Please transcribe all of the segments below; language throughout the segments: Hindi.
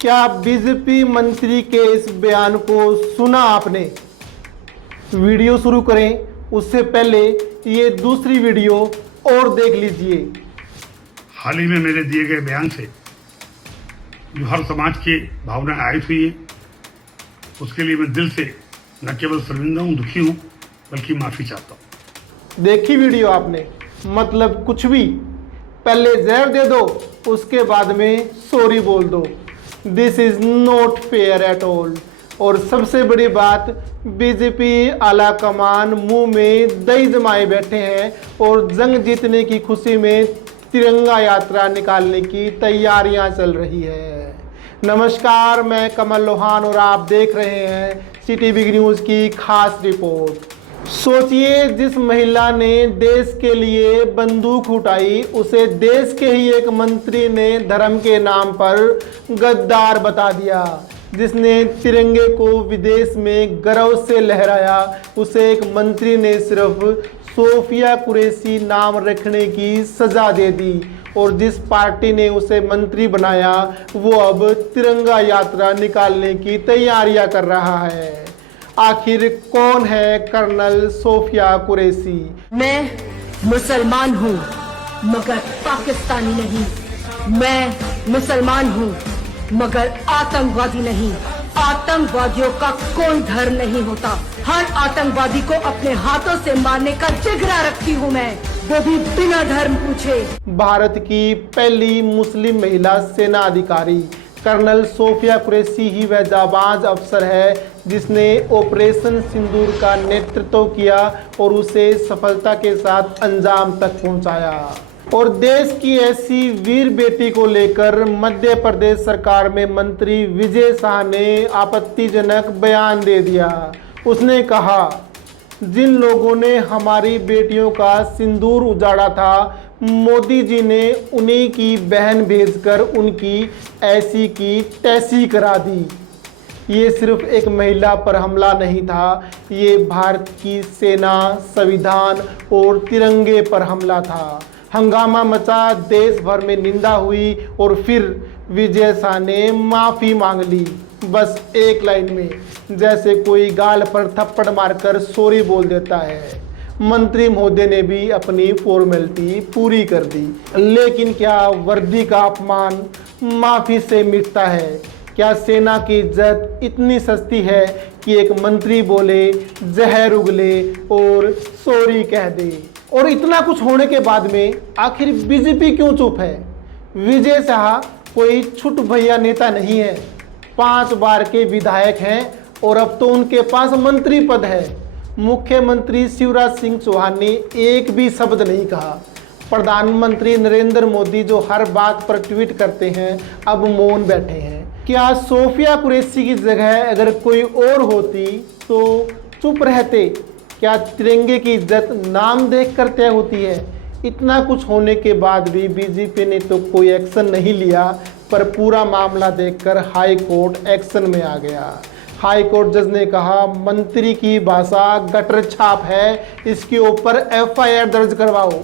क्या बीजेपी मंत्री के इस बयान को सुना आपने? वीडियो शुरू करें उससे पहले ये दूसरी वीडियो और देख लीजिए। हाल ही में मेरे दिए गए बयान से जो हर समाज की भावनाएं आहत हुई है उसके लिए मैं दिल से न केवल शर्मिंदा हूं, दुखी हूं, बल्कि माफी चाहता हूं। देखी वीडियो आपने? मतलब कुछ भी, पहले जहर दे दो उसके बाद में सॉरी बोल दो। This is not fair at all. और सबसे बड़ी बात, बीजेपी आला कमान मुंह में दही जमाए बैठे हैं और जंग जीतने की खुशी में तिरंगा यात्रा निकालने की तैयारियां चल रही है। नमस्कार, मैं कमल लोहान और आप देख रहे हैं सिटी बिग न्यूज़ की खास रिपोर्ट। सोचिए, जिस महिला ने देश के लिए बंदूक उठाई उसे देश के ही एक मंत्री ने धर्म के नाम पर गद्दार बता दिया। जिसने तिरंगे को विदेश में गर्व से लहराया उसे एक मंत्री ने सिर्फ सोफिया कुरैशी नाम रखने की सजा दे दी। और जिस पार्टी ने उसे मंत्री बनाया वो अब तिरंगा यात्रा निकालने की तैयारियां कर रहा है। आखिर कौन है कर्नल सोफिया कुरैशी? मैं मुसलमान हूँ मगर पाकिस्तानी नहीं। मैं मुसलमान हूँ मगर आतंकवादी नहीं। आतंकवादियों का कोई धर्म नहीं होता। हर आतंकवादी को अपने हाथों से मारने का जिगरा रखती हूँ मैं, वो भी बिना धर्म पूछे। भारत की पहली मुस्लिम महिला सेना अधिकारी कर्नल सोफिया कुरैशी ही वह जाबाज अफसर है जिसने ऑपरेशन सिंदूर का नेतृत्व किया और उसे सफलता के साथ अंजाम तक पहुंचाया। और देश की ऐसी वीर बेटी को लेकर मध्य प्रदेश सरकार में मंत्री विजय शाह ने आपत्तिजनक बयान दे दिया। उसने कहा, जिन लोगों ने हमारी बेटियों का सिंदूर उजाड़ा था मोदी जी ने उन्हीं की बहन भेजकर उनकी ऐसी की तैसी करा दी। ये सिर्फ एक महिला पर हमला नहीं था, ये भारत की सेना, संविधान और तिरंगे पर हमला था। हंगामा मचा, देश भर में निंदा हुई और फिर विजय शाह ने माफ़ी मांग ली, बस एक लाइन में, जैसे कोई गाल पर थप्पड़ मारकर सॉरी बोल देता है। मंत्री महोदय ने भी अपनी फॉर्मेलिटी पूरी कर दी। लेकिन क्या वर्दी का अपमान माफ़ी से मिटता है? क्या सेना की इज्जत इतनी सस्ती है कि एक मंत्री बोले, जहर उगले और सॉरी कह दे? और इतना कुछ होने के बाद में आखिर बीजेपी क्यों चुप है? विजय शाह कोई छुट भैया नेता नहीं है, 5 बार के विधायक हैं और अब तो उनके पास मंत्री पद है। मुख्यमंत्री शिवराज सिंह चौहान ने एक भी शब्द नहीं कहा। प्रधानमंत्री नरेंद्र मोदी जो हर बात पर ट्वीट करते हैं अब मौन बैठे हैं। क्या सोफिया कुरैशी की जगह अगर कोई और होती तो चुप रहते? क्या तिरंगे की इज्जत नाम देख कर तय होती है? इतना कुछ होने के बाद भी बीजेपी ने तो कोई एक्शन नहीं लिया, पर पूरा मामला देखकर हाई कोर्ट एक्शन में आ गया। हाई कोर्ट जज ने कहा, मंत्री की भाषा गटर छाप है, इसके ऊपर FIR दर्ज करवाओ।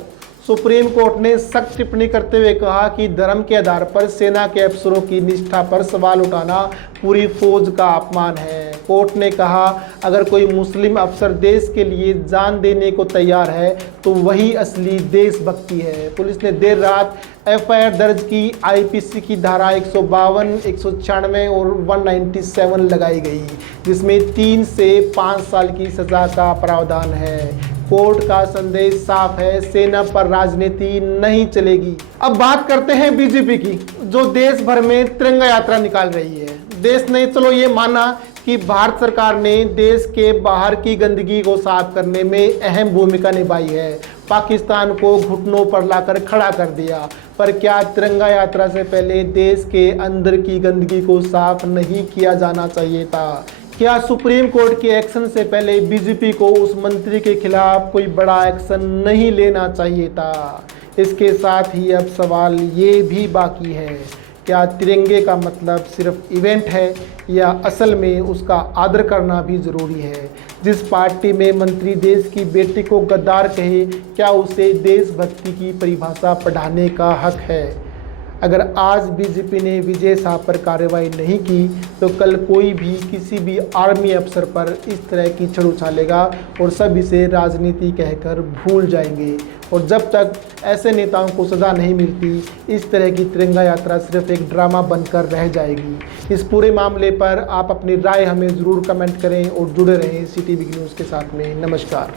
सुप्रीम कोर्ट ने सख्त टिप्पणी करते हुए कहा कि धर्म के आधार पर सेना के अफसरों की निष्ठा पर सवाल उठाना पूरी फौज का अपमान है। कोर्ट ने कहा, अगर कोई मुस्लिम अफसर देश के लिए जान देने को तैयार है तो वही असली देशभक्ति है। पुलिस ने देर रात FIR दर्ज की। IPC की धारा 152, 196 और 197 लगाई गई, जिसमें 3 से 5 साल की सजा का प्रावधान है। कोर्ट का संदेश साफ है, सेना पर राजनीति नहीं चलेगी। अब बात करते हैं बीजेपी की, जो देश भर में तिरंगा यात्रा निकाल रही है। देश ने चलो ये माना कि भारत सरकार ने देश के बाहर की गंदगी को साफ करने में अहम भूमिका निभाई है, पाकिस्तान को घुटनों पर लाकर खड़ा कर दिया। पर क्या तिरंगा यात्रा से पहले देश के अंदर की गंदगी को साफ नहीं किया जाना चाहिए था? क्या सुप्रीम कोर्ट के एक्शन से पहले बीजेपी को उस मंत्री के खिलाफ कोई बड़ा एक्शन नहीं लेना चाहिए था? इसके साथ ही अब सवाल ये भी बाकी है, क्या तिरंगे का मतलब सिर्फ इवेंट है या असल में उसका आदर करना भी ज़रूरी है? जिस पार्टी में मंत्री देश की बेटी को गद्दार कहे, क्या उसे देशभक्ति की परिभाषा पढ़ाने का हक है? अगर आज बीजेपी ने विजय साह पर कार्रवाई नहीं की तो कल कोई भी किसी भी आर्मी अफसर पर इस तरह की छड़ उछालेगा और सब इसे राजनीति कहकर भूल जाएंगे। और जब तक ऐसे नेताओं को सज़ा नहीं मिलती, इस तरह की तिरंगा यात्रा सिर्फ एक ड्रामा बनकर रह जाएगी। इस पूरे मामले पर आप अपनी राय हमें ज़रूर कमेंट करें और जुड़े रहें CTV न्यूज़ के साथ में। नमस्कार।